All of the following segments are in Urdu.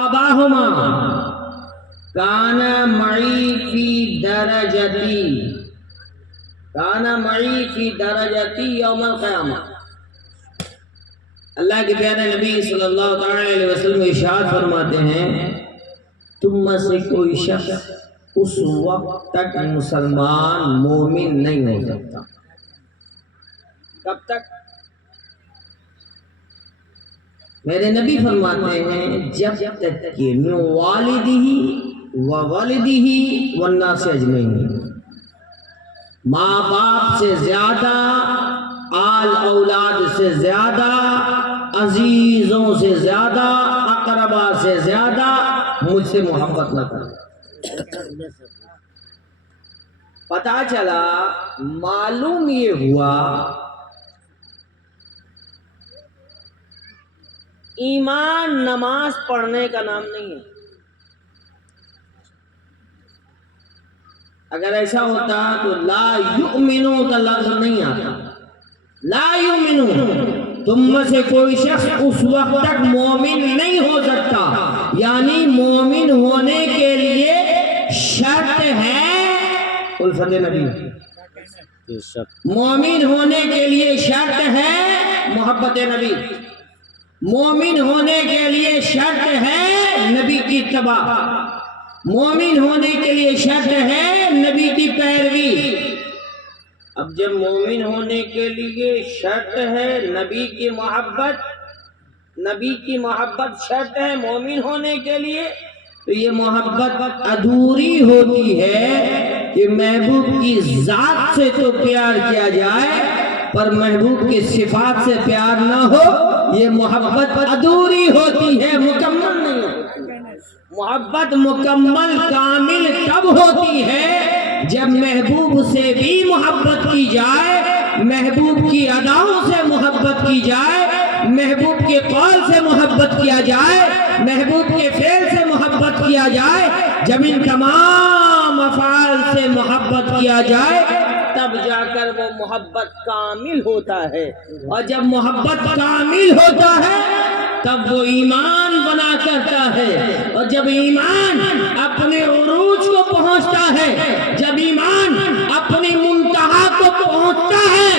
آباہما کانا معی فی درجتی یوم القیامہ۔ اللہ کے پیارے نبی صلی اللہ علیہ وسلم ارشاد فرماتے ہیں تم میں سے کوئی شخص اس وقت تک مسلمان مومن نہیں ہو سکتا۔ کب تک؟ میرے نبی فرماتے ہیں جب تک کہ من والدہ و والدہ والناس اجمعین، ماں باپ سے زیادہ، آل اولاد سے زیادہ، عزیزوں سے زیادہ، اقربا سے زیادہ مجھ سے محبت نہ کرے۔ پتہ چلا، معلوم یہ ہوا ایمان نماز پڑھنے کا نام نہیں ہے۔ اگر ایسا ہوتا تو لا یؤمنو کا لفظ نہیں آتا۔ لا یؤمنو، تم میں سے کوئی شخص اس وقت تک مومن نہیں ہو سکتا، یعنی مومن ہونے کے لیے شرط ہے الفت نبی، مومن ہونے کے لیے شرط ہے محبت نبی، مومن ہونے کے لیے شرط ہے نبی کی اتباع، مومن ہونے کے لیے شرط ہے نبی کی پیروی۔ اب جب مومن ہونے کے لیے شرط ہے نبی کی محبت، نبی کی محبت شرط ہے مومن ہونے کے لیے، تو یہ محبت ادھوری ہوتی ہے کہ محبوب کی ذات سے تو پیار کیا جائے پر محبوب کی صفات سے پیار نہ ہو، یہ محبت ادھوری ہوتی ہے، مکمل نہیں ہوتی۔ محبت مکمل کامل کب ہوتی ہے؟ جب محبوب سے بھی محبت کی جائے، محبوب کی اداؤں سے محبت کی جائے، محبوب کے قول سے محبت کیا جائے، محبوب کے فعل سے محبت کیا جائے، جب ان تمام افعال سے محبت کیا جائے تب جا کر وہ محبت کامل ہوتا ہے، اور جب محبت کامل ہوتا ہے تب وہ ایمان بنا کرتا ہے، اور جب ایمان اپنے عروج کو پہنچتا ہے، جب ایمان اپنی منتہا کو پہنچتا ہے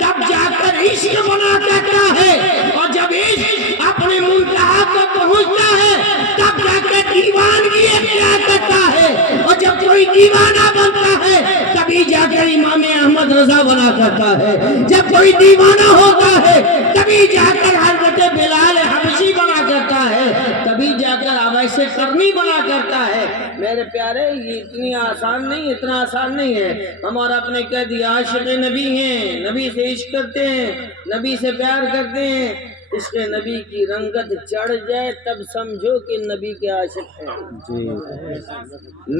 تب جا کر عشق بنا کرتا ہے، اور جب عشق اپنے منتہا کو پہنچتا ہے تب جا کر دیوانگی اختیار کرتا ہے، اور جب کوئی دیوانہ بنتا ہے تبھی جا کر امام احمد رضا بنا کرتا ہے، جب کوئی دیوانہ ہوتا ہے تبھی جا کر حضرت بلال حبشی بنا کرتا ہے، تبھی جا کر اویس قرنی بنا کرتا ہے۔ میرے پیارے، یہ اتنی آسان نہیں، اتنا آسان نہیں ہے۔ ہم اور اپنے کہہ دیا عاشق نبی ہیں، نبی سے عشق کرتے ہیں، نبی سے پیار کرتے ہیں، عشق نبی کی رنگت چڑھ جائے تب سمجھو کہ نبی کے عاشق ہیں۔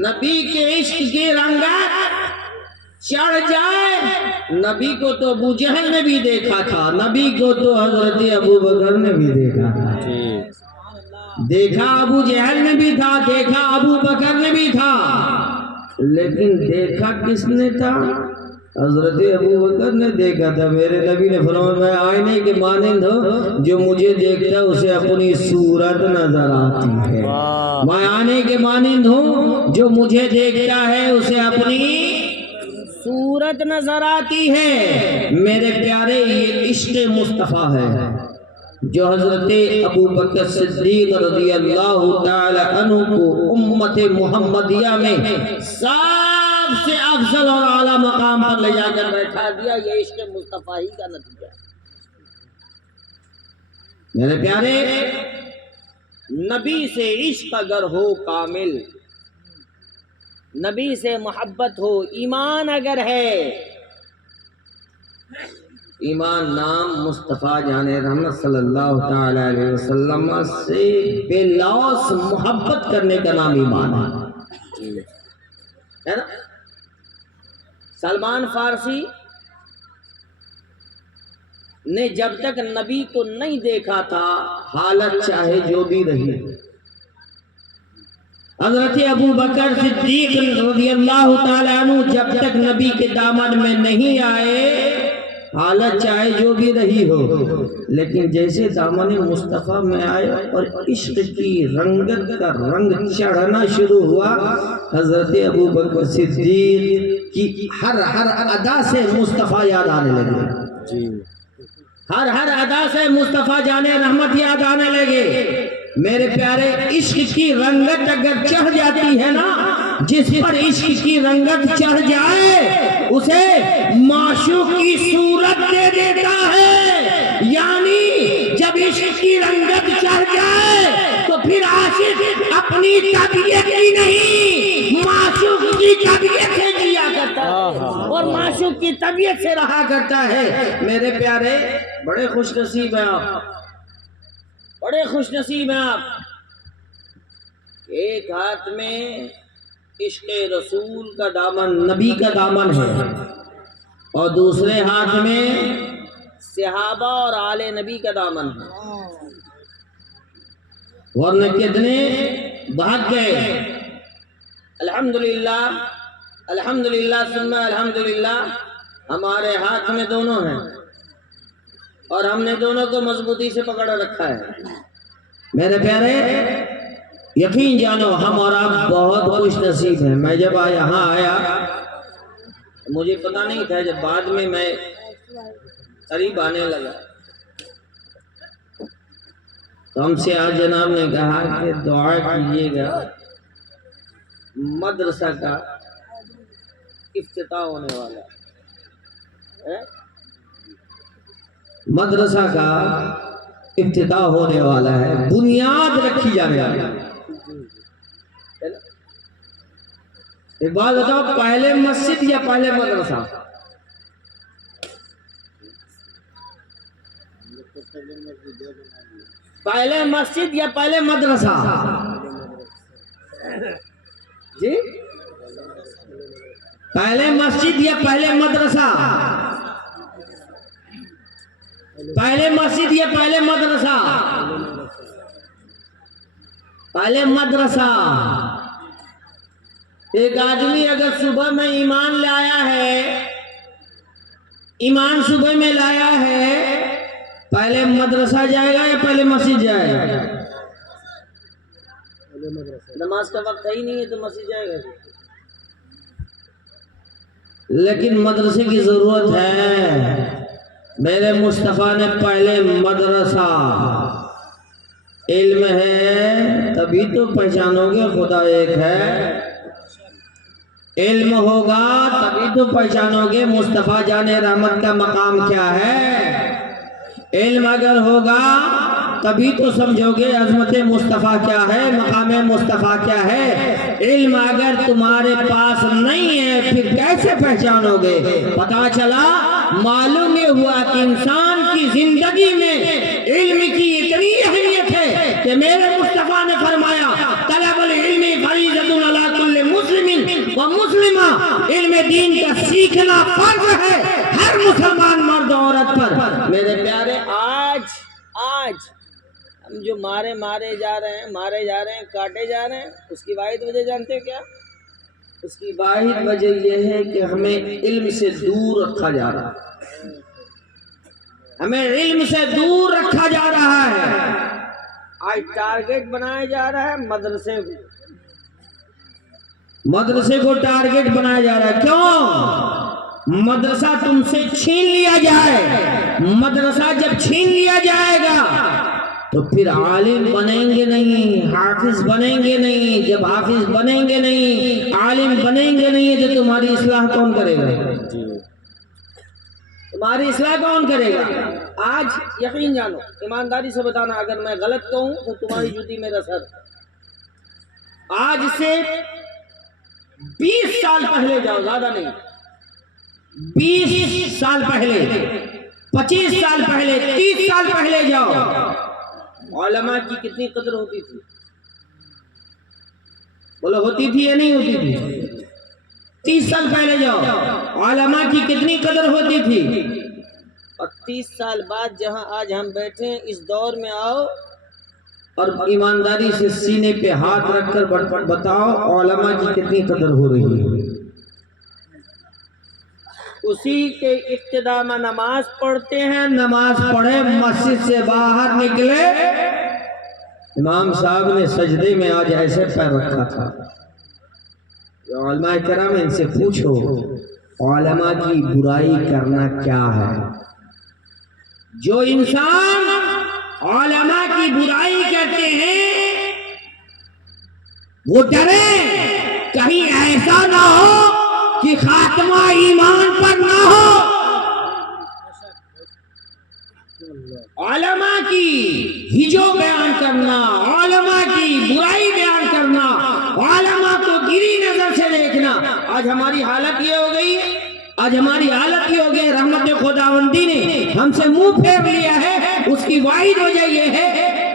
نبی کے عشق کی رنگت چڑھ جائے، نبی کو تو ابو جہل نے بھی دیکھا تھا، نبی کو تو حضرت ابو بکر نے بھی دیکھا تھا، دیکھا ابو جہل نے بھی تھا، دیکھا ابو بکر نے بھی تھا، لیکن دیکھا کس نے تھا؟ حضرت ابو بکر نے دیکھا تھا۔ میرے نبی نے فرمایا میں آئینے کے مانند ہوں، جو مجھے دیکھتا اسے اپنی صورت نظر آتی ہے، میں آنے کے مانند ہوں، جو مجھے دیکھتا ہے اسے اپنی صورت نظر آتی ہے۔ میرے پیارے، یہ عشق مصطفیٰ ہے جو حضرت ابو بکر صدیق رضی اللہ تعالی عنہ کو امت محمدیہ میں سب سے افضل اور اعلیٰ مقام پر لے جا کر بیٹھا دیا۔ یہ عشق مصطفیٰ ہی کا نتیجہ ہے۔ میرے پیارے، نبی سے عشق اگر ہو کامل، نبی سے محبت ہو، ایمان اگر ہے، ایمان نام مصطفیٰ جان رحمت صلی اللہ تعالی علیہ وسلم سے بے لوث محبت کرنے کا نام ایمان ہے نا؟ سلمان فارسی نے جب تک نبی کو نہیں دیکھا تھا، حالت چاہے جو بھی رہی، حضرت ابو بکر صدیق رضی اللہ تعالیٰ عنہ جب تک نبی کے دامن میں نہیں آئے حالت چاہے جو بھی رہی ہو، لیکن جیسے دامن مصطفیٰ میں آئے اور عشق کی رنگت کا رنگ چڑھنا شروع ہوا، حضرت ابوبکر صدیق کی ہر ادا سے مصطفیٰ یاد آنے لگے، ہر ادا سے مصطفیٰ جانے رحمت یاد آنے لگے۔ میرے پیارے، عشق کی رنگت اگر چڑھ جاتی ہے نا، جس پر عشق کی رنگت چڑھ جائے اسے معشوق کی صورت دے دیتا ہے۔ یعنی جب عشق کی رنگت چڑھ جائے تو پھر عاشق اپنی طبیعت کی نہیں، معشوق کی طبیعت سے جیا کرتا ہے اور معشوق کی طبیعت سے رہا کرتا ہے۔ میرے پیارے، بڑے خوش نصیب ہیں آپ، بڑے خوش نصیب ہیں آپ۔ ایک ہاتھ میں عشق رسول کا دامن، نبی کا دامن ہے، اور دوسرے ہاتھ میں صحابہ اور آل نبی کا دامن ہے، ورنہ کتنے بھاگ گئے۔ الحمدللہ الحمدللہ ثم الحمدللہ، ہمارے ہاتھ میں دونوں ہیں اور ہم نے دونوں کو مضبوطی سے پکڑ رکھا ہے۔ میرے پیارے، یقین جانو ہم اور آپ بہت خوش نصیب ہیں۔ میں جب یہاں آیا مجھے پتا نہیں تھا، جب بعد میں قریب آنے لگا تو ہم سے آج جناب نے کہا کہ دعا کیجیے گا، مدرسہ کا افتتاح ہونے والا ہے، مدرسہ کا افتتاح ہونے والا ہے، بنیاد رکھی جانے والی ہے۔ ایک بات بتاؤ، پہلے مسجد یا پہلے مدرسہ؟ پہلے مسجد یا پہلے مدرسہ؟ جی، پہلے مسجد یا پہلے مدرسہ؟ پہلے مسجد یا پہلے مدرسہ؟ پہلے مدرسہ۔ ایک آدمی اگر صبح میں ایمان لایا ہے، ایمان صبح میں لایا ہے، پہلے مدرسہ جائے گا یا پہلے مسجد جائے گا؟ نماز کا وقت ہے ہی نہیں ہے تو مسجد جائے گا۔ لیکن مدرسے کی ضرورت ہے۔ میرے مصطفیٰ نے پہلے مدرسہ، علم ہے تبھی تو پہچانو گے خدا ایک ہے، علم ہوگا تبھی تو پہچانو گے مصطفیٰ جان رحمت کا مقام کیا ہے، علم اگر ہوگا تبھی تو سمجھو گے عظمت مصطفیٰ کیا ہے، مقام مصطفیٰ کیا ہے۔ علم اگر تمہارے پاس نہیں ہے پھر کیسے پہچانو گے؟ پتا چلا، معلوم یہ ہوا کہ انسان کی زندگی میں علم کی اتنی اہمیت ہے کہ میرے مصطفیٰ نے فرمایا، طلب العلم فریضۃ علی کل مسلم و مسلمہ، علم دین کا سیکھنا فرض ہے ہر مسلمان مرد و عورت پر۔ میرے پیارے، آج ہم جو مارے جا رہے ہیں، کاٹے جا رہے ہیں، اس کی واحد وجہ جانتے ہیں کیا؟ اس کی واحد وجہ یہ ہے کہ ہمیں علم سے دور رکھا جا رہا ہے، ہمیں علم سے دور رکھا جا رہا ہے۔ آج ٹارگیٹ بنایا جا رہا ہے مدرسے کو ٹارگیٹ بنایا جا رہا ہے۔ کیوں؟ مدرسہ تم سے چھین لیا جائے۔ مدرسہ جب چھین لیا جائے گا تو پھر عالم بنیں گے نہیں، حافظ بنیں گے نہیں۔ جب حافظ بنیں گے نہیں، عالم بنیں گے نہیں، تو تمہاری اصلاح کون کرے گا؟ تمہاری اصلاح کون کرے گا؟ آج یقین جانو، ایمانداری سے بتانا، اگر میں غلط کہوں تو تمہاری جوتی میرا سر۔ آج سے 20 سال پہلے جاؤ، زیادہ نہیں، 20 سال پہلے، 25 سال پہلے، 30 سال پہلے جاؤ، علماء کی کتنی قدر ہوتی تھی؟ بولو، ہوتی تھی یا نہیں ہوتی تھی؟ 30 سال پہلے جاؤ، علماء کی کتنی قدر ہوتی تھی؟ اور 30 سال بعد جہاں آج ہم بیٹھے ہیں اس دور میں آؤ اور ایمانداری سے سینے پہ ہاتھ رکھ کر بتاؤ علماء کی کتنی قدر ہو رہی ہے۔ اسی کے ابتدا میں نماز پڑھتے ہیں، نماز پڑھے مسجد سے باہر نکلے، امام صاحب نے سجدے میں آج ایسے پیر رکھا تھا۔ علماء کرام ان سے پوچھو علماء کی برائی کرنا کیا ہے؟ جو انسان علماء کی برائی کرتے ہیں وہ ڈرے کہیں ایسا نہ ہو کہ خاتمہ ایمان پر نہ ہو۔ علماء کی ہجو بیان کرنا، علماء کی برائی بیان کرنا، علماء کو گری نظر سے دیکھنا، آج ہماری حالت یہ ہو گئی ہے، آج ہماری حالت یہ ہو گئی، رحمت خداوندی نے ہم سے منہ پھیر لیا ہے۔ اس کی واحد وجہ یہ ہے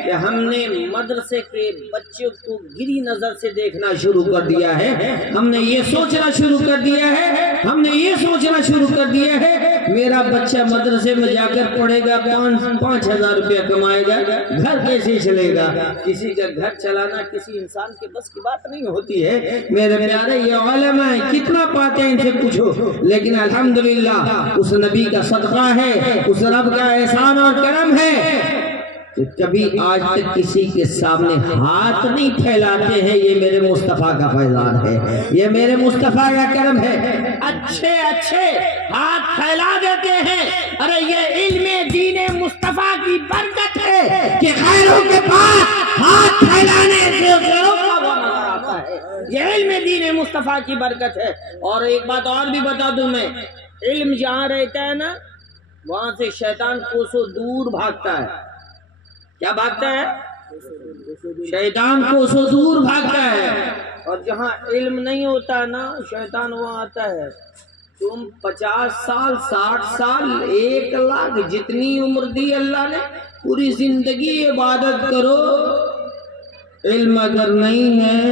کہ ہم نے مدرسے کے بچوں کو گری نظر سے دیکھنا شروع کر دیا ہے، ہم نے یہ سوچنا شروع کر دیا ہے، ہم نے یہ سوچنا شروع کر دیا ہے میرا بچہ مدرسے میں جا کر پڑھے گا 5,000 روپیہ کمائے گا، گھر کیسے چلے گا؟ کسی کا گھر چلانا کسی انسان کے بس کی بات نہیں ہوتی ہے میرے پیارے۔ یہ علماء ہیں، کتنا پاتے ہیں ان سے پوچھو، لیکن الحمدللہ اس نبی کا صدقہ ہے، اس رب کا احسان اور کرم ہے کہ کبھی آج تک کسی کے سامنے ہاتھ نہیں پھیلاتے ہیں۔ یہ میرے مصطفیٰ کا فیضان ہے، یہ میرے مصطفیٰ کا کرم ہے۔ اچھے ہاتھ پھیلا دیتے ہیں۔ ارے یہ علم دین مصطفیٰ کی برکت ہے کہ غیروں کے پاس ہاتھ پھیلانے سے غیروں کا وہ نظر آتا ہے۔ یہ علم دین مصطفیٰ کی برکت ہے۔ اور ایک بات اور بھی بتا دوں میں، علم جہاں رہتا ہے نا وہاں سے شیطان کوسوں دور بھاگتا ہے۔ کیا بھاگتا ہے؟ شیطان کوسوں دور بھاگتا ہے۔ اور جہاں علم نہیں ہوتا نا شیطان وہاں آتا ہے۔ تم 50 سال 60 سال 1 لاکھ جتنی عمر دی اللہ نے، پوری زندگی عبادت کرو، علم اگر نہیں ہے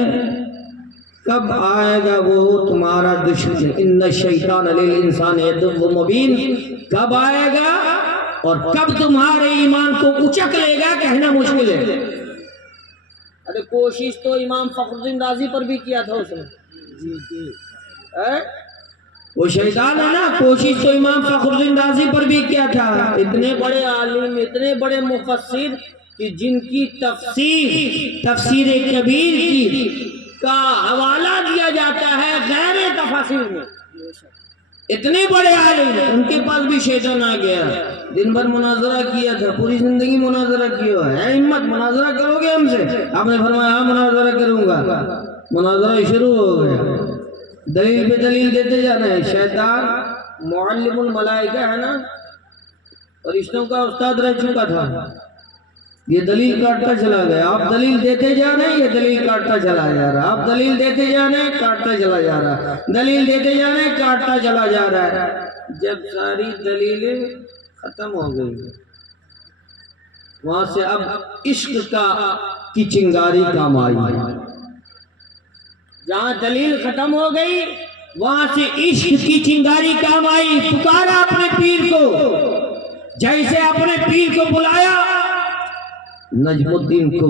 کب آئے گا وہ تمہارا دشمن؟ ان الشیطان للانسان عدو مبین۔ کب آئے گا اور کب تمہارے ایمان کو اچک لے گا کہنا مشکل ہے۔ ارے کوشش تو امام فخر الدین رازی پر بھی کیا تھا اس نے، وہ شیطان ہے نا، کوشش تو امام فخر الدین رازی پر بھی کیا تھا۔ اتنے بڑے عالم، اتنے بڑے مفسر کہ جن کی تفسیر کبیر کی کا حوالہ دیا جاتا ہے غیر تفاسیر میں، اتنے بڑے عالم ان کے پاس بھی شیطان آ گیا۔ دن بھر مناظرہ کیا تھا، پوری زندگی مناظرہ کیا ہے، ہمت مناظرہ کرو گے ہم سے؟ آپ نے فرمایا ہاں مناظرہ کروں گا۔ مناظرہ شروع ہو گیا، دلیل پہ دلیل دیتے جانا ہے۔ شیطان معلم الملائکہ ہے نا، فرشتوں کا استاد رہ چکا تھا، یہ دلیل کاٹتا چلا گیا۔ آپ دلیل دیتے جا رہے ہیں، یہ دلیل کاٹتا چلا جا رہا ہے۔ آپ دلیل دیتے جا رہے ہیں، کاٹتا چلا جا رہا ہے، دلیل دیتے جا رہے ہیں، کاٹتا چلا جا رہا ہے۔ جب ساری دلیلیں ختم ہو گئی وہاں سے اب عشق کی چنگاری کام آئی۔ جہاں دلیل ختم ہو گئی وہاں سے عشق کی چنگاری کام آئی۔ پکارا اپنے پیر کو، جیسے اپنے پیر کو بلایا نجم الدین کو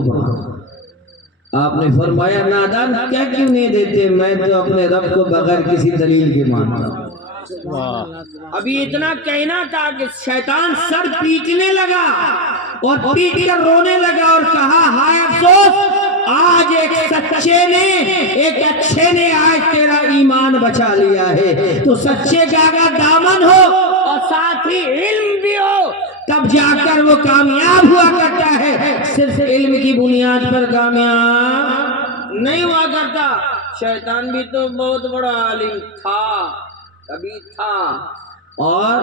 آپ نے فرمایا نادان کیا کیوں نہیں دیتے؟ میں تو اپنے رب کو بغیر کسی دلیل کے مانتا ہوں۔ ابھی اتنا کہنا تھا کہ شیطان سر پیٹنے لگا اور پیٹ کر رونے لگا اور کہا ہائے افسوس، آج ایک اچھے نے آج تیرا ایمان بچا لیا ہے۔ تو سچے کا اگر دامن ہو اور ساتھ ہی علم بھی ہو تب جا کر وہ کامیاب ہوا کرتا ہے، صرف علم کی بنیاد پر کامیاب نہیں ہوا کرتا۔ شیطان بھی تو بہت بڑا عالم تھا، کبھی تھا، اور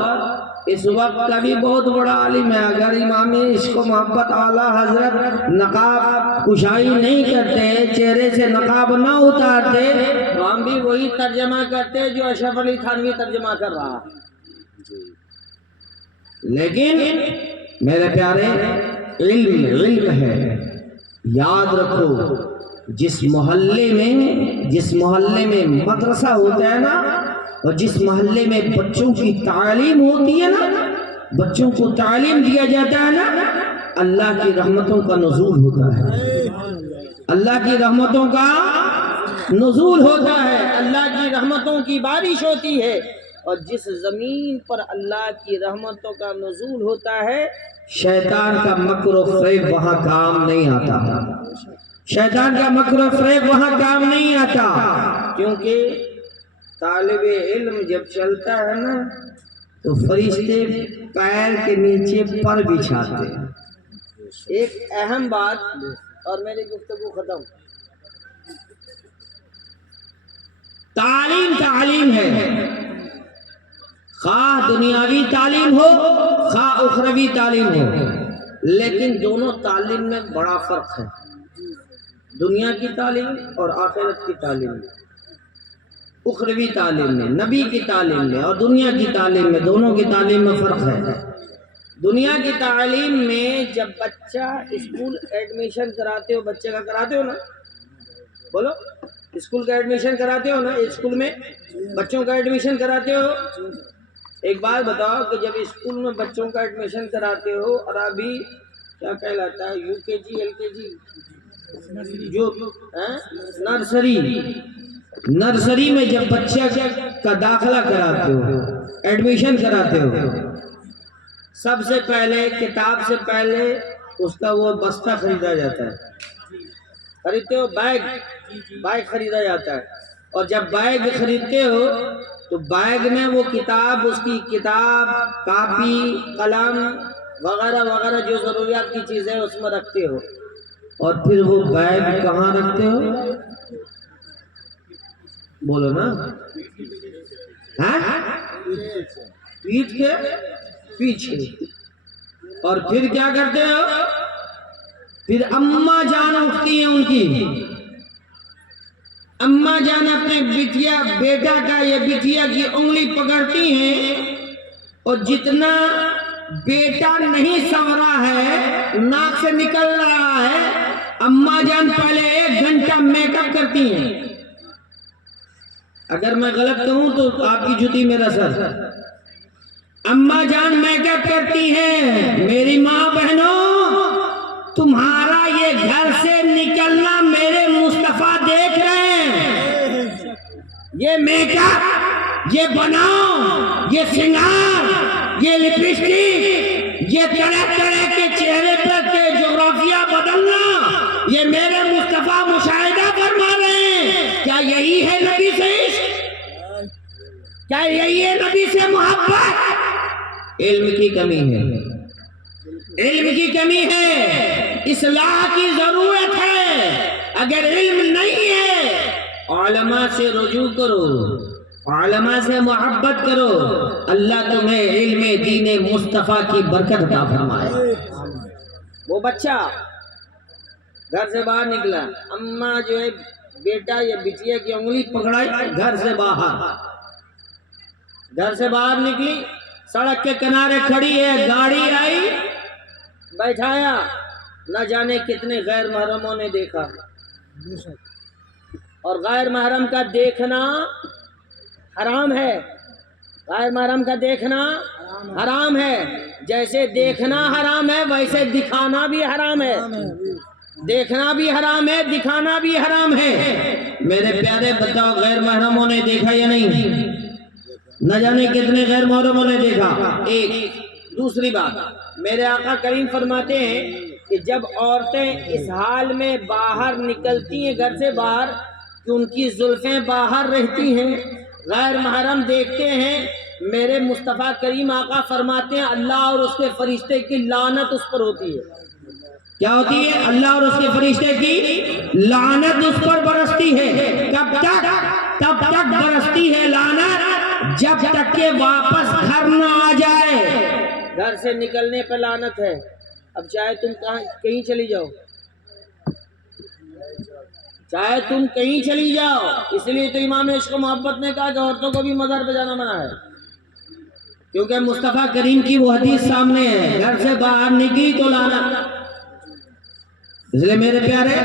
اس وقت کا بھی بہت بڑا عالم ہے۔ اگر امام عشق و محبت اعلیٰ حضرت نقاب کشائی نہیں کرتے، چہرے سے نقاب نہ اتارتے، تو ہم بھی وہی ترجمہ کرتے جو اشرف علی تھانوی ترجمہ کر رہا۔ لیکن میرے پیارے علم ہے، یاد رکھو جس محلے میں مدرسہ ہوتا ہے نا، اور جس محلے میں بچوں کی تعلیم ہوتی ہے نا، بچوں کو تعلیم دیا جاتا ہے نا، اللہ کی رحمتوں کا نزول ہوتا ہے، اللہ کی رحمتوں کا نزول ہوتا ہے، اللہ کی رحمتوں کی بارش ہوتی ہے۔ اور جس زمین پر اللہ کی رحمتوں کا نزول ہوتا ہے شیطان کا مکر و فریب وہاں کام نہیں آتا. شیطان کا مکر و فریب وہاں کام نہیں آتا، کیونکہ طالب علم جب چلتا ہے نا تو فرشتے پیر کے نیچے پر بچھاتے ہیں. ایک اہم بات اور میری گفتگو ختم. تعلیم ہے، خواہ دنیاوی تعلیم ہو خواہ اخروی تعلیم ہو، لیکن دونوں تعلیم میں بڑا فرق ہے. دنیا کی تعلیم اور آخرت کی تعلیم میں، اخروی تعلیم میں، نبی کی تعلیم میں اور دنیا کی تعلیم میں، دونوں کی تعلیم میں فرق ہے. دنیا کی تعلیم میں جب بچہ اسکول ایڈمیشن کراتے ہو، بچے کا کراتے ہو نا، بولو، اسکول کا ایڈمیشن کراتے ہو نا، اسکول میں بچوں کا ایڈمیشن کراتے ہو. ایک بات بتاؤ کہ جب اسکول میں بچوں کا ایڈمیشن کراتے ہو اور ابھی کیا کہلاتا ہے، یو کے جی، ایل کے جی، جو نرسری میں جب بچہ کا داخلہ کراتے ہو، ایڈمیشن کراتے ہو، سب سے پہلے کتاب سے پہلے اس کا وہ بستہ خریدا جاتا ہے. خریدتے ہو؟ بیگ خریدا جاتا ہے. اور جب بیگ خریدتے ہو تو بیگ میں وہ کتاب، اس کی کتاب، کاپی، قلم وغیرہ وغیرہ جو ضروریات کی چیزیں اس میں رکھتے ہو. اور پھر وہ بیگ کہاں رکھتے ہو؟ بولو نا، پیٹھ کے پیچھے. اور پھر کیا کرتے ہو؟ پھر اماں جان اٹھتی ہیں، ان کی اماں جان اپنے بیٹا کا یا بٹیا کی انگلی پکڑتی ہیں، اور جتنا بیٹا نہیں سنورا ہے، ناک سے نکل رہا ہے، اماں جان پہلے 1 گھنٹہ میک اپ کرتی ہیں. اگر میں غلط کہوں تو آپ کی جوتی میرا سر. اماں جان میک اپ کرتی ہیں. میری ماں بہنوں، تمہارا یہ گھر سے نکلنا میرے مصطفیٰ دیکھ رہے ہیں. یہ میک اپ، یہ بناؤ، یہ سنگار، یہ لپسٹک، یہ طرح طرح کے چہرے پر کے جغرافیہ بدلنا، یہ میرے مصطفیٰ مشاہدہ فرما رہے ہیں. کیا یہی ہے نبی سے عشق؟ کیا یہی ہے نبی سے محبت؟ علم کی کمی ہے، علم کی کمی ہے، اصلاح کی ضرورت ہے. اگر علم نہیں ہے، علماء سے رجوع کرو، علماء سے محبت کرو. اللہ تمہیں علم دین مصطفیٰ کی برکت عطا فرمائے. وہ بچہ گھر سے باہر نکلا، اماں جو ہے بیٹا یا بٹیا کی انگلی پکڑائی، گھر سے باہر نکلی، سڑک کے کنارے کھڑی ہے، گاڑی آئی، بیٹھایا. نہ جانے کتنے غیر محرموں نے دیکھا. اور غیر محرم کا دیکھنا حرام ہے. غیر محرم کا دیکھنا حرام ہے. جیسے دیکھنا حرام ہے ویسے دکھانا بھی حرام ہے. دیکھنا بھی حرام ہے، دکھانا بھی حرام ہے. میرے پیارے بتاؤ، غیر محرموں نے دیکھا یا نہیں؟ نہ جانے کتنے غیر محرموں نے دیکھا. ایک دوسری بات، میرے آقا کریم فرماتے ہیں کہ جب عورتیں اس حال میں باہر نکلتی ہیں گھر سے باہر کہ ان کی زلفیں باہر رہتی ہیں، غیر محرم دیکھتے ہیں، میرے مصطفیٰ کریم آقا فرماتے ہیں اللہ اور اس کے فرشتے کی لعنت اس پر ہوتی ہے. کیا ہوتی ہے؟ اللہ اور اس کے فرشتے کی لعنت اس پر برستی ہے. کب تک؟ تب تک برستی ہے لعنت جب تک کہ واپس گھر نہ آ جائے. گھر سے نکلنے پہ لعنت ہے. اب چاہے تم کہیں چلی جاؤ، چاہے تم کہیں چلی جاؤ. اس لیے تو امام عشق و محبت نے کہا کہ عورتوں کو بھی مزار پہ جانا منع ہے، کیونکہ مصطفیٰ کریم کی وہ حدیث سامنے ہے، گھر سے باہر نکلی تو لعنت. اس لیے میرے پیارے،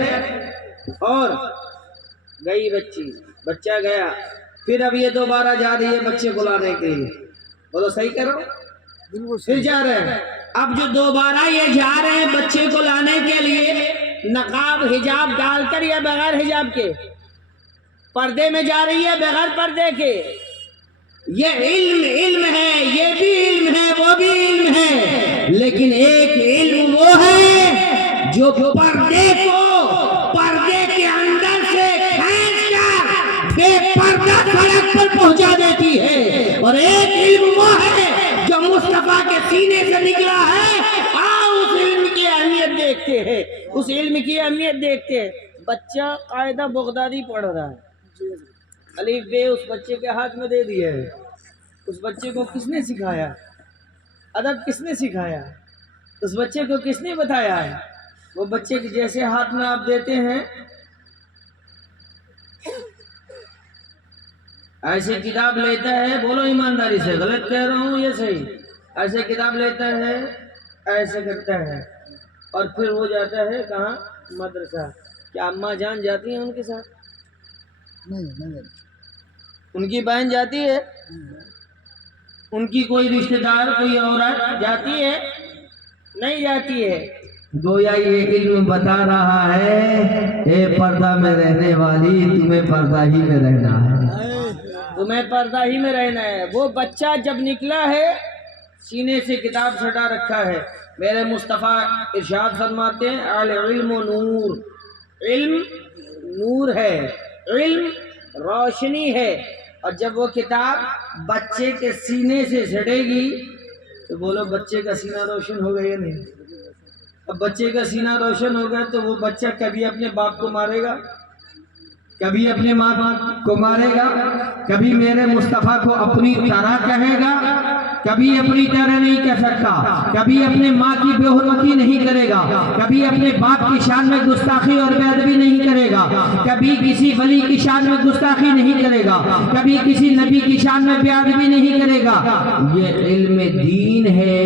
اور گئی بچہ گیا، پھر اب یہ دوبارہ جا رہی ہے بچے کو لانے کے لیے. بولو صحیح کرو. پھر جا رہے ہیں. اب جو دوبارہ یہ جا رہے ہیں بچے کو لانے کے لیے، نقاب حجاب ڈال کر یا بغیر حجاب کے، پردے میں جا رہی ہے بغیر پردے کے. یہ علم ہے، یہ بھی علم ہے، وہ بھی علم ہے، لیکن ایک علم وہ ہے جو پردے کے اندر سے کھینچ کر بے پردہ سڑک پر پہنچا دیتی ہے، اور ایک علم وہ ہے جو مصطفیٰ کے سینے سے نکلا ہے۔ اس علم کی اہمیت دیکھتے ہیں، اس علم کی اہمیت دیکھتے ہیں۔ بچہ قاعدہ بغدادی پڑھ رہا ہے، الف بے اس بچے کے ہاتھ میں دے دیا ہے۔ اس بچے کو کس نے سکھایا؟ ادب کس نے سکھایا؟ اس بچے کو کس نے بتایا ہے؟ وہ بچے کے جیسے ہاتھ میں آپ دیتے ہیں، ایسے کتاب لیتا ہے، بولو ایمانداری سے، غلط کہہ رہا ہوں یہ صحیح، ایسے کتاب لیتا ہے، ایسے کرتا ہے، اور پھر وہ جاتا ہے کہاں؟ مدرسہ۔ کیا اماں جان جاتی ہیں ان کے ساتھ؟ نہیں۔ ان کی بہن جاتی ہے؟ ان کی کوئی رشتہ دار، کوئی عورت جاتی ہے؟ نہیں جاتی ہے۔ گویا یہ علم بتا رہا ہے، اے پردہ میں رہنے والی، تمہیں پردہ ہی میں رہنا ہے، تمہیں پردہ ہی میں رہنا ہے۔ وہ بچہ جب نکلا ہے، سینے سے کتاب سٹا رکھا ہے۔ میرے مصطفیٰ ارشاد فرماتے ہیں العلم نور، علم نور ہے، علم روشنی ہے، اور جب وہ کتاب بچے کے سینے سے سٹے گی تو بولو بچے کا سینہ روشن ہو گیا یا نہیں؟ اب بچے کا سینہ روشن ہوگا تو وہ بچہ کبھی اپنے باپ کو مارے گا، کبھی اپنے ماں باپ کو مارے گا، کبھی میرے مصطفیٰ کو اپنی طرح کہے گا، کبھی اپنی طرح نہیں کہہ سکتا، کبھی اپنے ماں کی بے حرمتی نہیں کرے گا، کبھی اپنے باپ کی شان میں گستاخی اور بے ادبی نہیں کرے گا، کبھی کسی ولی کی شان میں گستاخی نہیں کرے گا، کبھی کسی نبی کی شان میں بے ادبی نہیں کرے گا۔ یہ علم دین ہے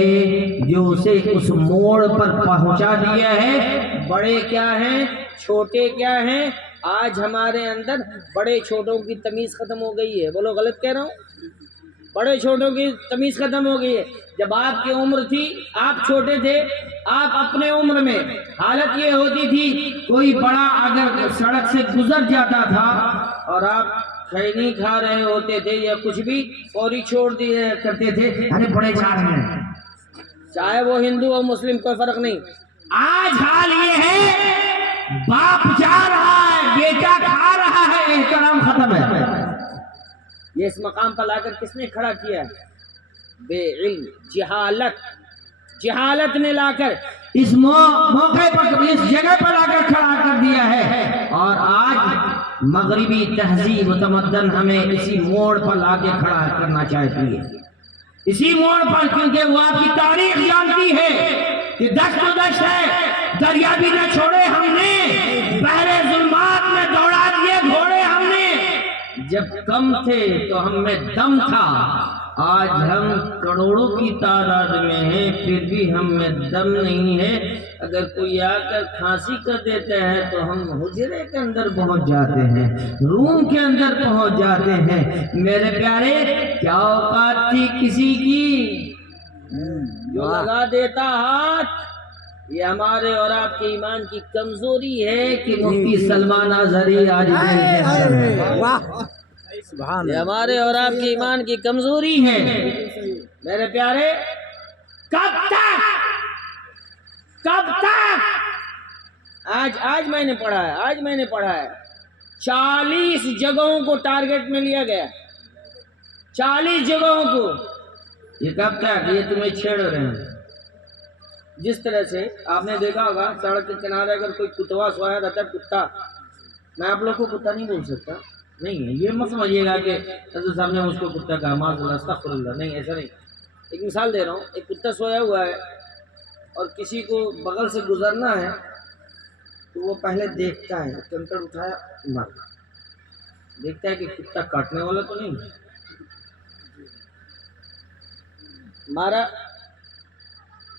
جو اسے اس موڑ پر پہنچا دیا ہے۔ بڑے کیا ہیں، چھوٹے کیا ہیں؟ آج ہمارے اندر بڑے چھوٹوں کی تمیز ختم ہو گئی ہے۔ بولو غلط کہہ رہا ہوں؟ بڑے چھوٹوں کی تمیز ختم ہو گئی ہے۔ جب آپ کی عمر تھی، آپ چھوٹے تھے، آپ اپنے عمر میں حالت یہ ہوتی تھی، کوئی بڑا اگر سڑک سے گزر جاتا تھا اور آپ خیری کھا رہے ہوتے تھے یا کچھ بھی، فوری چھوڑ دیا کرتے تھے، ارے بڑے جا رہے ہیں، چاہے وہ ہندو اور مسلم، کوئی فرق نہیں۔ آج حال یہ ہے باپ جا رہا ہے، بیٹا کھا رہا ہے، احترام ختم ہے۔ یہ اس مقام پر لا کر کس نے کھڑا کیا ہے؟ بے علم، جہالت نے لا کر اس موقع پر، اس جگہ پر لا کر کھڑا کر دیا ہے، اور آج مغربی تہذیب و تمدن ہمیں اسی موڑ پر لا کے کھڑا کرنا چاہتی ہے، اسی موڑ پر، کیونکہ وہ آپ کی تاریخ جانتی ہے کہ دشت و دشت ہے، دریا بھی نہ چھوڑے ہم نے، بحر ظلمات میں دوڑا دیے گھوڑے ہم نے، جب کم تھے تو ہم میں دم تھا، آج ہم کروڑوں کی تعداد میں ہیں، پھر بھی ہم میں دم نہیں ہے۔ اگر کوئی آ کر کھانسی کر دیتا ہے تو ہم حجرے کے اندر پہنچ جاتے ہیں، روم کے اندر پہنچ جاتے ہیں۔ میرے پیارے، کیا اوقات تھی کسی کی جو لگا دیتا ہاتھ؟ یہ ہمارے اور آپ کے ایمان کی کمزوری ہے کہ مفتی سلمان اظہری آج یہ ہمارے اور آپ کے ایمان کی کمزوری ہے۔ میرے پیارے، کب تک آج میں نے پڑھا ہے 40 جگہوں کو ٹارگٹ میں لیا گیا، 40 جگہوں کو۔ یہ کب تک؟ یہ تمہیں چھیڑ رہے ہیں۔ جس طرح سے آپ نے دیکھا ہوگا سڑک کے کنارے اگر کوئی کتوا سویا رہتا ہے، کتا، میں آپ لوگ کو کتا نہیں بول سکتا، نہیں ہے، یہ مت سمجھیے گا کہ حضرت صاحب نے اس کو کتا کہا، معاذ اللہ، استغفر اللہ، نہیں، ایسا نہیں۔ ایک مثال دے رہا ہوں، ایک کتا سویا ہوا ہے اور کسی کو بغل سے گزرنا ہے تو وہ پہلے دیکھتا ہے، کنکڑ اٹھایا مارا، دیکھتا ہے کہ کتا کاٹنے والا تو نہیں، مارا،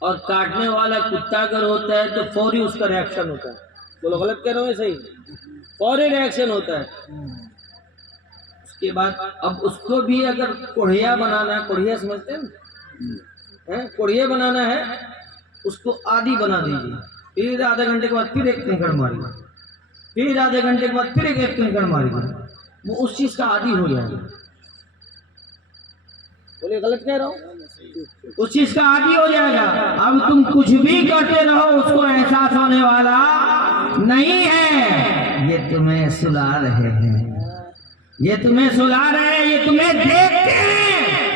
اور کاٹنے والا کتا اگر ہوتا ہے تو فوری اس کا ریاکشن ہوتا ہے۔ بولو غلط کہہ رہا ہوں؟ صحیح، فوری ریاکشن ہوتا ہے۔ اس کے بعد اب اس کو بھی اگر کوڑھیا بنانا ہے، کوڑھیا سمجھتے ہیں، کوڑھیا بنانا ہے، اس کو آدھی بنا دیجیے، پھر آدھے گھنٹے کے بعد پھر ایک کنکڑ ماری گا، پھر آدھے گھنٹے کے بعد پھر ایک کنکڑ ماری گا، وہ اس چیز کا عادی ہو جائے گا۔ بولے غلط کہہ رہا ہوں؟ اس چیز کا عادی ہو جائے گا. اب تم کچھ بھی کرتے رہو اس کو احساس ہونے والا نہیں ہے. یہ تمہیں سلا رہے ہیں, یہ تمہیں سلا رہے ہیں, یہ تمہیں دیکھتے ہیں,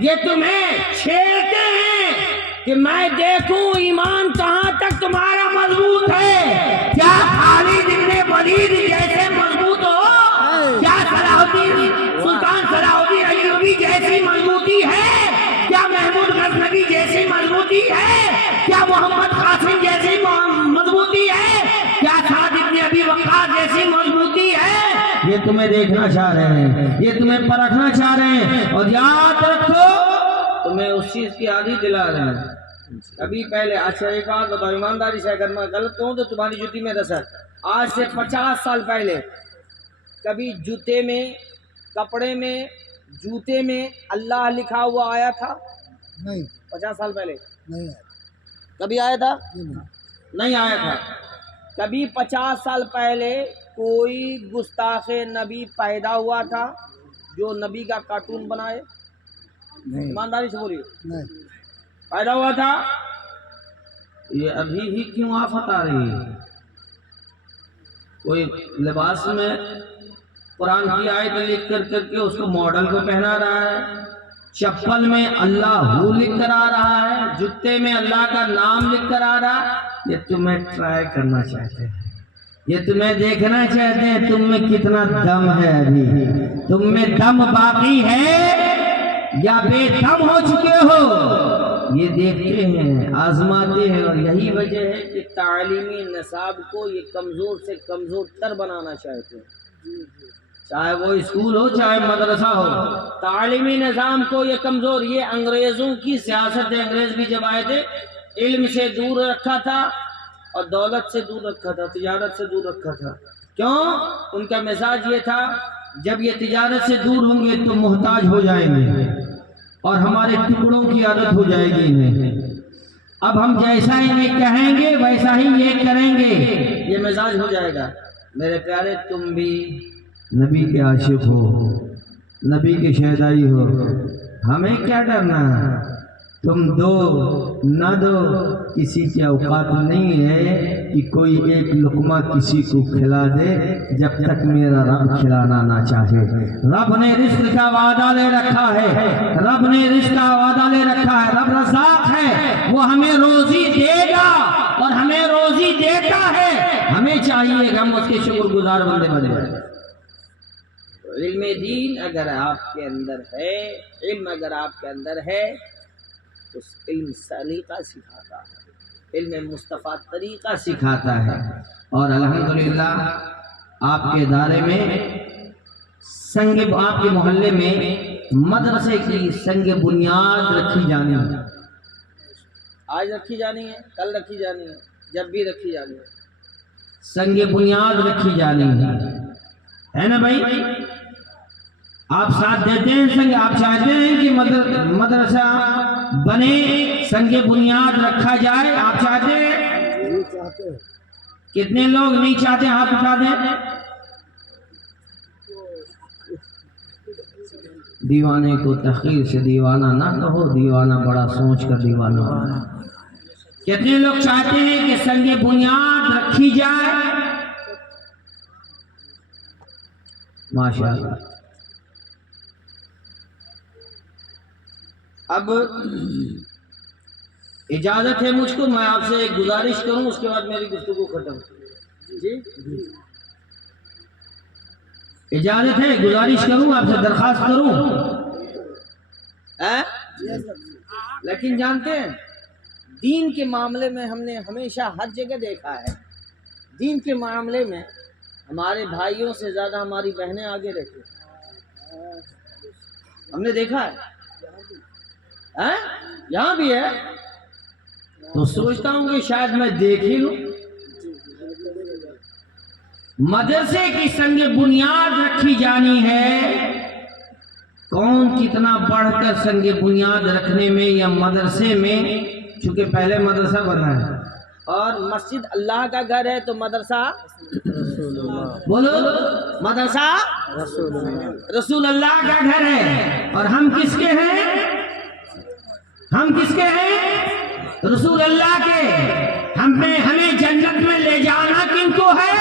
یہ تمہیں چھیڑتے ہیں کہ میں دیکھوں ایمان کہاں تک تمہارا مضبوط ہے. کیا خالد ابن ولید جیسے مضبوط ہو؟ کیا سلطان صلاح الدین ایوبی جیسی مضبوطی ہے؟ کیا محمود غزنوی جیسی مضبوطی ہے؟ کیا محمد قاسم جیسی مضبوطی ہے؟ کیا سعد ابن ابی وقاص جیسی مضبوطی ہے؟ یہ تمہیں دیکھنا چاہ رہے ہیں, یہ تمہیں پرکھنا چاہ رہے ہیں, اور یاد رکھو تمہیں اس چیز کی عادی دلا رہے ہیں. ابھی پہلے اچھا ایک بات بتاؤ, ایمانداری سے اگر میں غلط کہوں تو تمہاری جوتی میں رسد. آج سے 50 سال پہلے کبھی جوتے میں, کپڑے میں, جوتے میں اللہ لکھا ہوا آیا تھا؟ نہیں. 50 سال پہلے نہیں کبھی آیا تھا؟ آیا. نہیں آیا تھا. کبھی 50 سال پہلے کوئی گستاخ نبی پیدا ہوا تھا جو نبی کا کارٹون بنائے؟ نہیں. ایمانداری سے بولیے, نہیں. پیدا ہوا تھا؟ یہ ابھی ہی کیوں آفت آ رہی ہے؟ کوئی لباس میں قرآن کی آیت لکھ کر کے اس کو ماڈل کو پہنا رہا ہے, چپل میں اللہ ہو لکھ کر آ رہا ہے, جوتے میں اللہ کا نام لکھ کر آ رہا ہے. یہ تمہیں ٹرائی کرنا چاہتے ہیں, یہ تمہیں دیکھنا چاہتے ہیں تم میں کتنا دم ہے. ابھی تم میں دم باقی ہے یا بے دم ہو چکے ہو, یہ دیکھتے ہیں, آزماتے ہیں. اور یہی وجہ ہے کہ تعلیمی نصاب کو یہ کمزور سے کمزور تر بنانا چاہتے ہیں, چاہے وہ اسکول ہو چاہے مدرسہ ہو. تعلیمی نظام کو یہ کمزور, یہ انگریزوں کی سیاست ہے. انگریز بھی جب آئے تھے علم سے دور رکھا تھا اور دولت سے دور رکھا تھا, تجارت سے دور رکھا تھا. کیوں؟ ان کا مزاج یہ تھا جب یہ تجارت سے دور ہوں گے تو محتاج ہو جائیں گے اور ہمارے ٹکڑوں کی عادت ہو جائے گی انہیں. اب ہم جیسا انہیں کہیں گے ویسا ہی یہ کریں گے, یہ مزاج ہو جائے گا. میرے پیارے تم بھی نبی کے عاشق ہو, نبی کے شہدائی ہو, ہمیں کیا ڈرنا؟ تم دو نہ دو, کسی کی اوقات نہیں ہے کہ کوئی ایک لقمہ کسی کو کھلا دے جب تک میرا رب کھلانا نہ چاہے. رب نے رزق کا وعدہ لے رکھا ہے, رب نے رزق کا وعدہ لے رکھا ہے. رب رزاق ہے, وہ ہمیں روزی دے گا اور ہمیں روزی دیتا ہے. ہمیں چاہیے کہ ہم اس کے شکر گزار بندے بن جائیں. علم دین اگر آپ کے اندر ہے, علم اگر آپ کے اندر ہے تو علم سلیقہ سکھاتا ہے, علم مصطفیٰ طریقہ سکھاتا ہے. اور الحمدللہ آپ کے ادارے میں سنگ, آپ کے محلے میں مدرسے کی سنگ بنیاد رکھی جانی ہے. آج رکھی جانی ہے, کل رکھی جانی ہے, جب بھی رکھی جانی ہے. سنگ بنیاد رکھی جانی ہے نا بھائی؟ آپ ساتھ دیتے ہیں سنگ, آپ چاہتے ہیں کہ مدرسہ بنے, سنگ بنیاد رکھا جائے, آپ چاہتے ہیں؟ کتنے لوگ نہیں چاہتے؟ ہاتھ اٹھا دیں. دیوانے کو تحقیر سے دیوانہ نہ کہو, دیوانہ بڑا سوچ کر دیوانہ ہونا. کتنے لوگ چاہتے ہیں کہ سنگ بنیاد رکھی جائے؟ ماشاءاللہ. اب اجازت ہے مجھ کو, میں آپ سے ایک گزارش کروں, اس کے بعد میری گفتگو ختم. جی اجازت ہے, گزارش کروں آپ سے, درخواست کروں؟ لیکن جانتے ہیں دین کے معاملے میں ہم نے ہمیشہ ہر جگہ دیکھا ہے, دین کے معاملے میں ہمارے بھائیوں سے زیادہ ہماری بہنیں آگے رہتی ہیں. ہم نے دیکھا ہے, یہاں بھی ہے. تو سوچتا ہوں کہ شاید میں دیکھ ہی لوں. مدرسے کی سنگ بنیاد رکھی جانی ہے. کون کتنا بڑھ کر سنگ بنیاد رکھنے میں یا مدرسے میں, چونکہ پہلے مدرسہ بنا ہے اور مسجد اللہ کا گھر ہے تو مدرسہ بولو, مدرسہ رسول اللہ کا گھر ہے، اور ہم کس کے ہیں؟ ہم کس کے ہیں؟ رسول اللہ کے۔ ہمیں جنت میں لے جانا کن کو ہے؟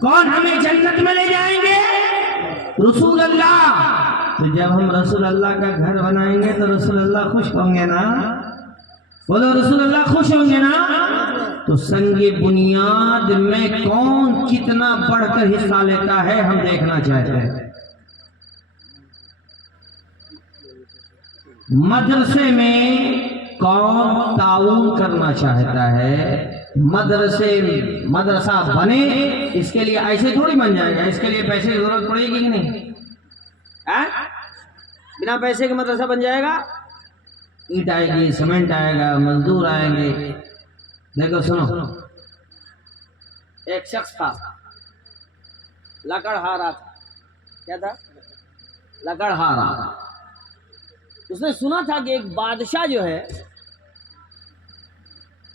کون ہمیں جنت میں لے جائیں گے؟ رسول اللہ۔ تو جب ہم رسول اللہ کا گھر بنائیں گے تو رسول اللہ خوش ہوں گے نا؟ بولو رسول اللہ خوش ہوں گے نا؟ تو سنگ بنیاد میں کون کتنا بڑھ کر حصہ لیتا ہے ہم دیکھنا چاہتے ہیں۔ مدرسے میں کون تعاون کرنا چاہتا ہے؟ مدرسہ بنے، اس کے لیے ایسے تھوڑی بن جائے گا، اس کے لیے پیسے کی ضرورت پڑے گی کہ نہیں؟ بنا پیسے کے مدرسہ بن جائے گا؟ اینٹ آئے گی، سیمنٹ آئے گا، مزدور آئیں گے۔ دیکھو سنو، ایک شخص تھا، لکڑہارا تھا۔ کیا تھا؟ لکڑہارا۔ اس نے سنا تھا کہ ایک بادشاہ جو ہے،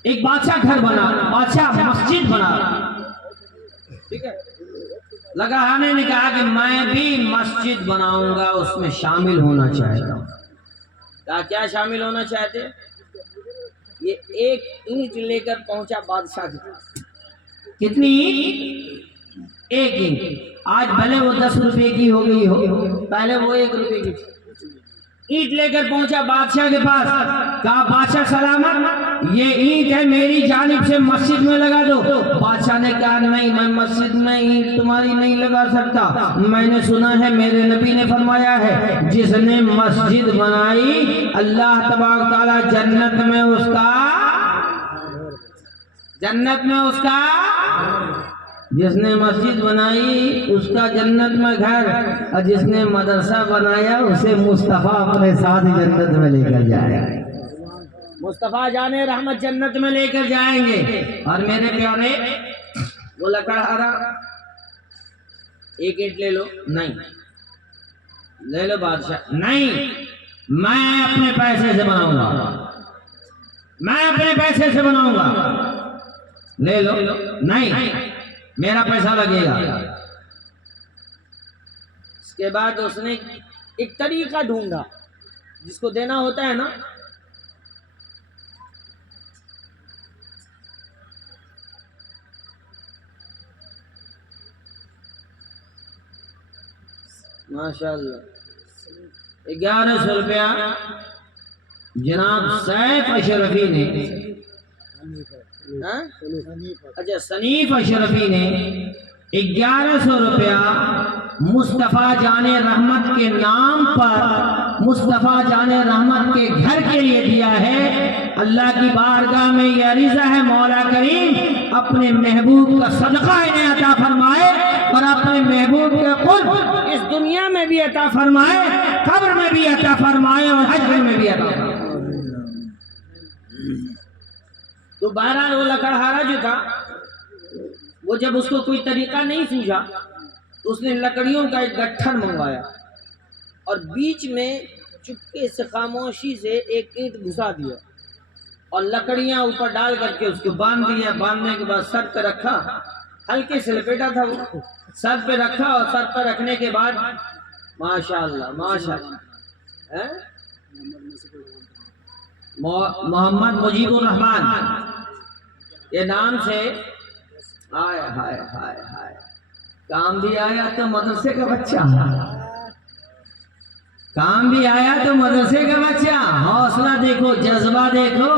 ایک بادشاہ گھر بنا، بادشاہ مسجد بنا، ٹھیک ہے؟ لکڑہارے نے کہا کہ میں بھی مسجد بناؤں گا، اس میں شامل ہونا چاہتا ہوں۔ کیا شامل ہونا چاہتے؟ یہ ایک اینٹ لے کر پہنچا بادشاہ کی طرف۔ کتنی اینٹ؟ ایک اینٹ۔ آج بھلے وہ 10 روپے کی ہو گئی ہو، پہلے وہ 1 روپے کی تھی۔ اینٹ لے کر پہنچا بادشاہ کے پاس، کہا بادشاہ سلامت، یہ اینٹ ہے میری جانب سے مسجد میں لگا دو۔ بادشاہ نے کہا نہیں، میں مسجد میں اینٹ تمہاری نہیں لگا سکتا، میں نے سنا ہے میرے نبی نے فرمایا ہے جس نے مسجد بنائی اللہ تبارک تعالیٰ جنت میں اس کا جس نے مسجد بنائی اس کا جنت میں گھر، اور جس نے مدرسہ بنایا اسے مصطفیٰ اپنے ساتھ جنت میں لے کر جائے گا۔ مصطفیٰ جانے رحمت جنت میں لے کر جائیں گے۔ اور میرے پیارے، وہ لکڑہارا، ایک اینٹ لے لو، نہیں لے لو بادشاہ، نہیں میں اپنے پیسے سے بناؤں گا، میں اپنے پیسے سے بناؤں گا، لے لو، نہیں میرا پیسہ لگے گا۔ اس کے بعد اس نے ایک طریقہ ڈھونڈا، جس کو دینا ہوتا ہے نا، ماشاءاللہ 1100 روپیہ جناب سیف اشرفی نے، اچھا سنیف اشرفی نے 1100 روپیہ مصطفیٰ جان رحمت کے نام پر مصطفیٰ جان رحمت کے گھر کے لیے دیا ہے۔ اللہ کی بارگاہ میں یہ عریضہ ہے، مولا کریم اپنے محبوب کا صدقہ انہیں عطا فرمائے، اور اپنے محبوب کے قرب اس دنیا میں بھی عطا فرمائے، قبر میں بھی عطا فرمائے، اور حشر میں بھی عطا فرمائے۔ تو بہرحال وہ لکڑہارا جو تھا، وہ جب اس کو کوئی طریقہ نہیں سوجھا تو اس نے لکڑیوں کا ایک گٹھر منگوایا، اور بیچ میں چپکے سے خاموشی سے ایک اینٹ گھسا دیا، اور لکڑیاں اوپر ڈال کر کے اس کو باندھ دیا۔ باندھنے کے بعد سر پہ رکھا، ہلکے سے لپیٹا تھا وہ، سر پہ رکھا، اور سر پہ رکھنے کے بعد ماشاءاللہ ماشاءاللہ محمد مجیب الرحمان یہ نام سے، ہائے ہائے ہائے ہائے، کام بھی آیا تو مدرسے کا بچہ، کام بھی آیا تو مدرسے کا بچہ۔ حوصلہ دیکھو، جذبہ دیکھو،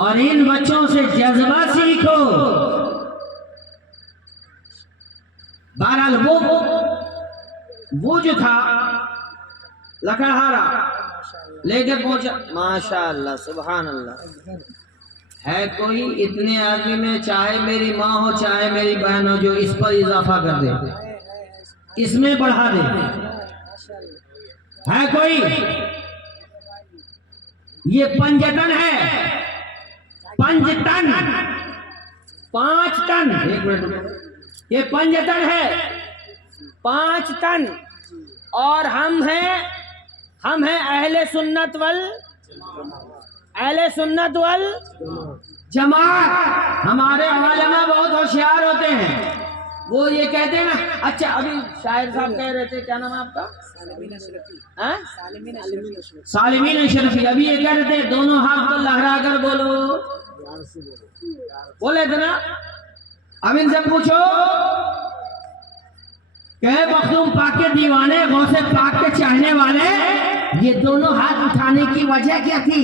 اور ان بچوں سے جذبہ سیکھو۔ بہرحال وہ جو تھا لکڑہارا لے کر پہنچا، ماشاءاللہ سبحان اللہ۔ ہے کوئی اتنے آدمی میں، چاہے میری ماں ہو چاہے میری بہن ہو، جو اس پر اضافہ کر دے، اس میں بڑھا دے؟ ہے کوئی؟ یہ 5 ٹن ہے، 5 ٹن، 5 ٹن، ایک منٹ، یہ 5 ٹن ہے، 5 ٹن، اور ہم ہیں اہل سنت والجماعت۔ ہمارے علماء بہت ہوشیار ہوتے ہیں، وہ یہ کہتے ہیں نا. اچھا ابھی شاعر صاحب کہہ رہے تھے, کیا نام ہے آپ کا؟ ہاں؟ سالمین اشرفی. ابھی یہ کہہ رہے تھے دونوں ہاتھ کو لہرا کر بولو, بولے تھے نا. اب ان سے پوچھو کہ مخدوم پاک کے دیوانے, غوث پاک کے چاہنے والے, یہ دونوں ہاتھ اٹھانے کی وجہ کیا تھی؟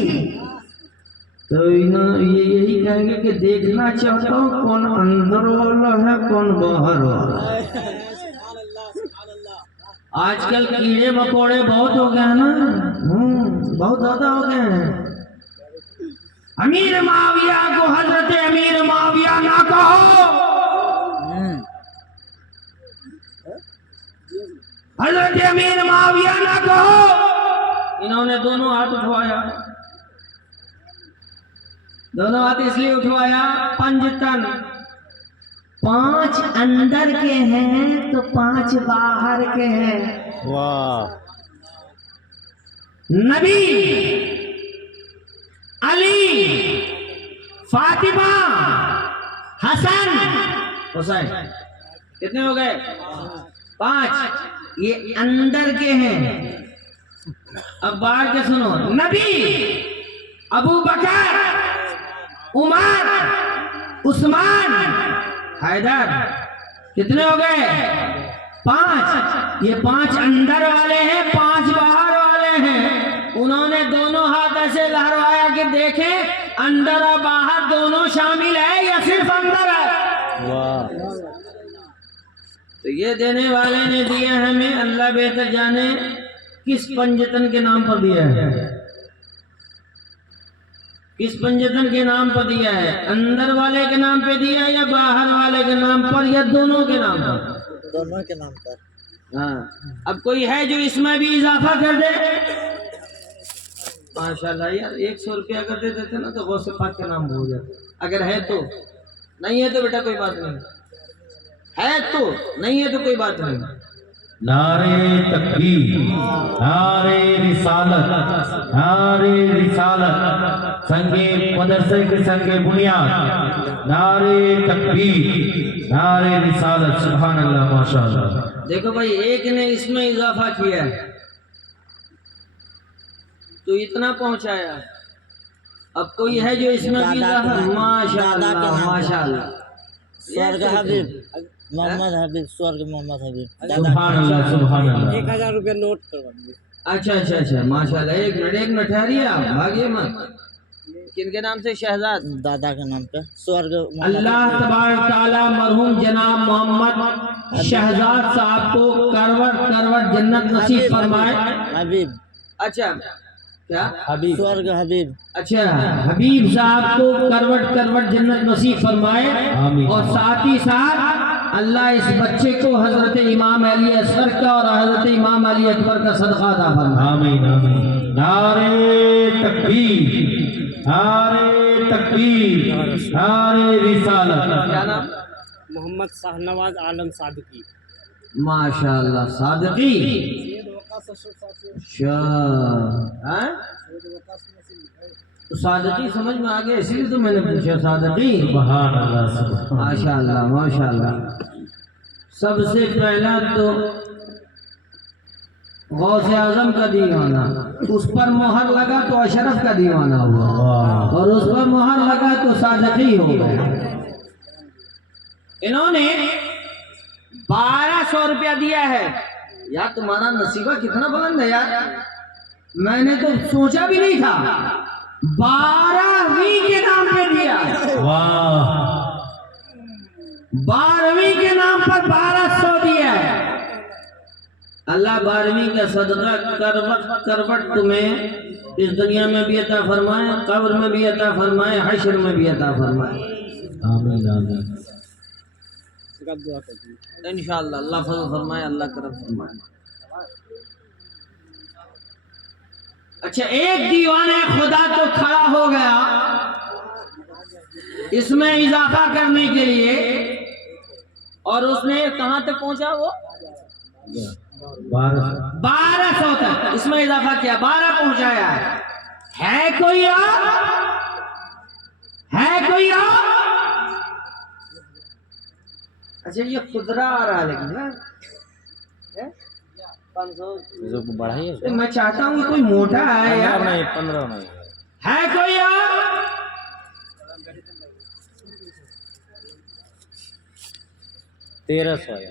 تو یہ یہی کہیں گے کہ دیکھنا چاہتا ہوں کون اندر والا ہے کون باہر والا. آج کل کیڑے مکوڑے بہت ہو گئے ہیں نا, بہت زیادہ ہو گئے ہیں. امیر معاویہ کو حضرت امیر معاویہ نہ کہو, حضرت امیر معاویہ نہ کہو. انہوں نے دونوں ہاتھ اٹھوایا, دونوں ہاتھ اس لیے اٹھوایا, پنجتن, 5 اندر کے ہیں تو 5 باہر کے ہیں. واہ. نبی, علی, فاطمہ, حسن, حسین, کتنے ہو گئے؟ 5. یہ اندر کے ہیں. اب باہر کے سنو. نبی, ابو بکر, عمر, عثمان, حیدر, کتنے ہو گئے؟ 5. یہ 5 اندر والے ہیں, 5 باہر والے ہیں. انہوں نے دونوں ہاتھ ایسے لہرایا کہ دیکھیں اندر اور باہر دونوں شامل ہے یا صرف اندر ہے. واہ. تو یہ دینے والے نے دیا ہمیں, اللہ بہتر جانے کس پنجتن کے نام پر دیا ہے, کس پنجتن کے نام پر دیا ہے, اندر والے کے نام پہ دیا یا باہر والے کے نام پر یا دونوں کے نام پر؟ دونوں کے نام پر. ہاں. اب کوئی ہے جو اس میں بھی اضافہ کر دے؟ ماشاءاللہ یار, 100 روپیہ کر دیتے تھے نا تو غوث پاک کا نام ہو جاتا. اگر ہے تو, نہیں ہے تو بیٹا کوئی بات نہیں, ہے تو, نہیں ہے تو کوئی بات نہیں. نعرے تکبیر, نعرے رسالت, نعرے رسالت, سنگے مدرسے کے سنگے بنیاد, نعرے تکبیر, نعرے رسالت. سبحان اللہ, ماشاءاللہ. دیکھو بھائی, ایک نے اس میں اضافہ کیا تو اتنا پہنچایا. اب کوئی ہے جو اس میں بھی اضافہ, ماشاءاللہ ماشاءاللہ. سورگ حبیب محمد حبیب, سورگ محمد حبیب. سبحان اللہ, سبحان اللہ. 1000 روپیہ نوٹ کروا دیجیے. اچھا اچھا اچھا, ماشاءاللہ. ایک منٹ ٹھہریے آپ, بھاگیے مت. کن کے نام سے؟ شہزاد. دادا کے نام پہ سورگ. اللہ تبارک تعالیٰ مرحوم جناب محمد شہزاد صاحب کو کروٹ جنت نصیب فرمائے. حبیب. اچھا کیا؟ حبیب, سورگ حبیب. اچھا, حبیب صاحب کو کروٹ جنت نصیب فرمائے. اور ساتھ ہی ساتھ اللہ اس بچے کو حضرت امام علی اصغر کا اور حضرت امام علی اکبر کا صدقہ عطا فرمائے. آمین آمین. نعرے تکبیر, نعرے تکبیر, نعرے رسالت. کیا نام؟ محمد شاہنواز عالم صادقی. ماشاءاللہ, صادقی. صادقی سمجھ میں آ گیا, اسی لیے تو میں نے پوچھا. صادقی. سبحان اللہ, سبحان. ماشاءاللہ ماشاءاللہ. سب سے پہلا تو غوث اعظم کا دیوانہ, اس پر مہر لگا تو اشرف کا دیوانہ ہوا, اور اس پر مہر لگا تو صادقی ہو گیا. انہوں نے 1200 روپیہ دیا ہے. یار تمہارا نصیبہ کتنا بلند ہے یار, میں نے تو سوچا بھی نہیں تھا. 12ویں کے نام پہ دیا. واہ. 12ویں کے نام پر 1200 دیا ہے. اللہ 12ویں کا صدقہ کروٹ تمہیں اس دنیا میں بھی عطا فرمائے, قبر میں بھی عطا فرمائے, حشر میں بھی عطا فرمائے. آمین آمین. انشاءاللہ اللہ فضل فرمائے, اللہ کرم فرمائے. اچھا, ایک دیوانہ خدا تو کھڑا ہو گیا اس میں اضافہ کرنے کے لیے, اور اس نے کہاں تک پہنچا؟ وہ 1200 تک اس میں اضافہ کیا, 12 پہنچایا ہے. ہے کوئی اور؟ ہے کوئی اور؟ اچھا یہ خدرہ آ رہا ہے لیکن نا 500 بڑھائیے میں چاہتا ہوں کوئی موٹا ہے یار نہیں 15 نہیں ہے کوئی یار 1300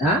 ہاں؟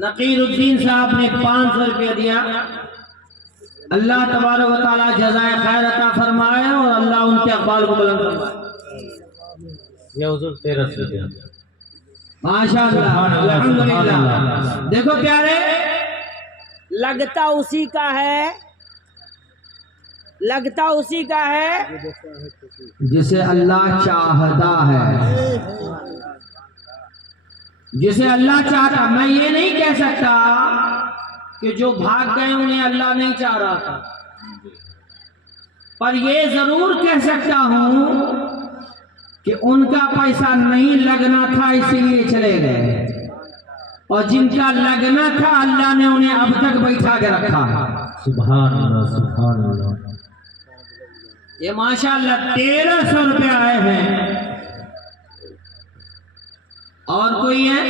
نقیر الدین صاحب نے 500 روپیہ دیا اللہ تبارک و تعالی جزائے خیر عطا فرمائے اور اللہ ان کے اقبال کو بلند فرمائے یہ حضور 1300 دیا ماشاء اللہ سبحان اللہ، سبحان الحمدللہ اللہ۔ دیکھو پیارے لگتا اسی کا ہے لگتا اسی کا ہے جسے اللہ چاہتا ہے جسے اللہ چاہتا میں یہ نہیں کہہ سکتا کہ جو بھاگ گئے انہیں اللہ نہیں چاہ رہا تھا پر یہ ضرور کہہ سکتا ہوں کہ ان کا پیسہ نہیں لگنا تھا اسی لیے چلے گئے اور جن کا لگنا تھا اللہ نے انہیں اب تک بیٹھا کے رکھا سبحان اللہ سبحان اللہ یہ ماشاءاللہ 1300 روپے آئے ہیں اور کوئی ہے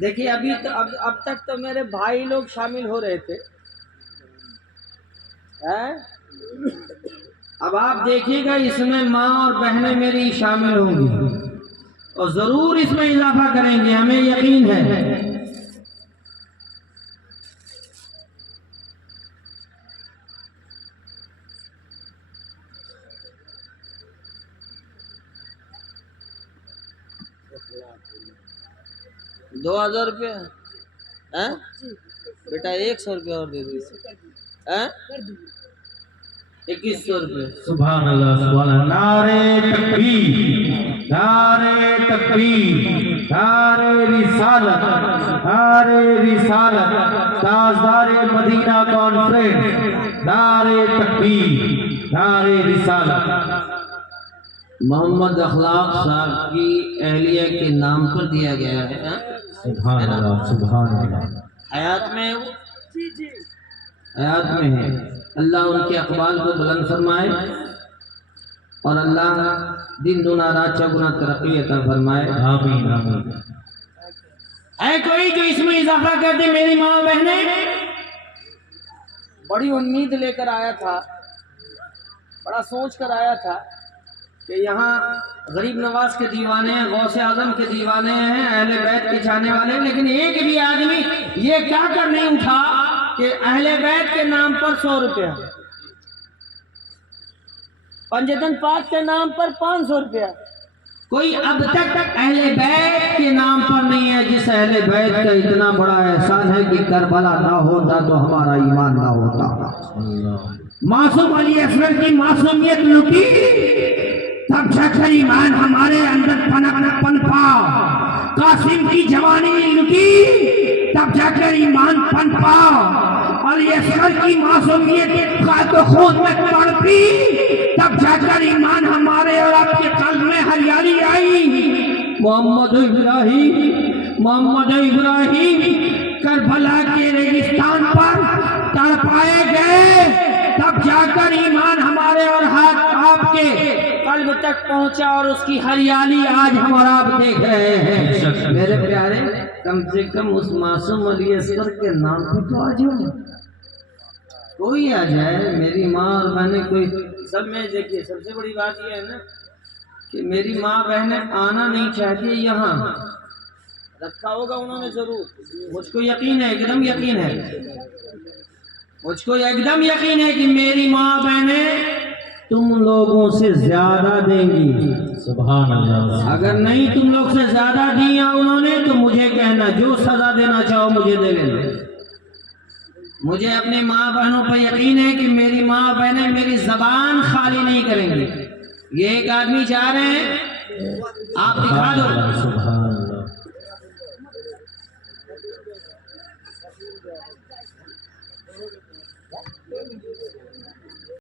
دیکھیے ابھی تو اب تک تو میرے بھائی لوگ شامل ہو رہے تھے اب آپ دیکھیے گا اس میں ماں اور بہنیں میری شامل ہوں گی اور ضرور اس میں اضافہ کریں گے ہمیں یقین ہے 2000 روپے بیٹا 100 روپے اور دے دو 2100 روپے سبحان اللہ سبحان اللہ نعرہ تکبیر نعرہ تکبیر نعرہ رسالت نعرہ رسالت تاجدار مدینہ کانفرنس نعرہ تکبیر نعرہ رسالت محمد اخلاق صاحب کی اہلیہ کے نام پر دیا گیا ہے سبحان اللہ سبحان اللہ حیات میں حیات میں ہے اللہ ان کے اقبال کو بلند فرمائے اور اللہ دن دونا رات چگنا ترقی عطا فرمائے آمین آمین ہے کوئی جو اس میں اضافہ کر دے میری ماں بہنیں بڑی امید لے کر آیا تھا بڑا سوچ کر آیا تھا کہ یہاں غریب نواز کے دیوانے ہیں غوث اعظم کے دیوانے ہیں اہل بیت کے چاہنے والے لیکن ایک بھی آدمی یہ کیا کر نہیں اٹھا کہ اہل بیت کے نام پر 100 روپیہ پنجتن پاک کے نام پر 500 روپیہ کوئی اب تک اہل بیت کے نام پر نہیں ہے جس اہل بیت کا اتنا بڑا احسان ہے کہ کربلا نہ ہوتا تو ہمارا ایمان نہ ہوتا معصوم علی اصغر کی معصومیت لٹی تب جا کر ایمان ہمارے اندر پنپا قاسم کی جوانی لٹی تب جا کر ایمان پنپا علی اصغر کی معصومیت خاک و خون میں تڑپی تب جا کر ایمان ہمارے اور آپ کے قلب میں ہریالی آئی محمد ابراہیم کربلا کے ریگستان پر تڑپائے گئے تب جا کر ایمان ہمارے اور آپ کے قلب تک پہنچا اور اس کی ہریالی آج ہمارا آپ دیکھ رہے ہیں میرے پیارے کم سے کم اس معصوم علی اصغر کے نام پہ تو آ جاؤ کوئی آ جائے میری ماں اور بہنیں کوئی سب میں دیکھیے سب سے بڑی بات یہ ہے نا کہ میری ماں بہنیں آنا نہیں چاہتی یہاں رکھا ہوگا انہوں نے ضرور مجھ کو یقین ہے ایک دم یقین ہے مجھ کو ایک دم یقین ہے کہ میری ماں بہنیں تم لوگوں سے زیادہ دیں گی سبحان اللہ اگر نہیں تم لوگ سے زیادہ دیا انہوں نے تو مجھے کہنا جو سزا دینا چاہو مجھے دے لینا مجھے اپنے ماں بہنوں پر یقین ہے کہ میری ماں بہنیں میری زبان خالی نہیں کریں گی یہ ایک آدمی چاہ رہے ہیں آپ دکھا دو سبحان اللہ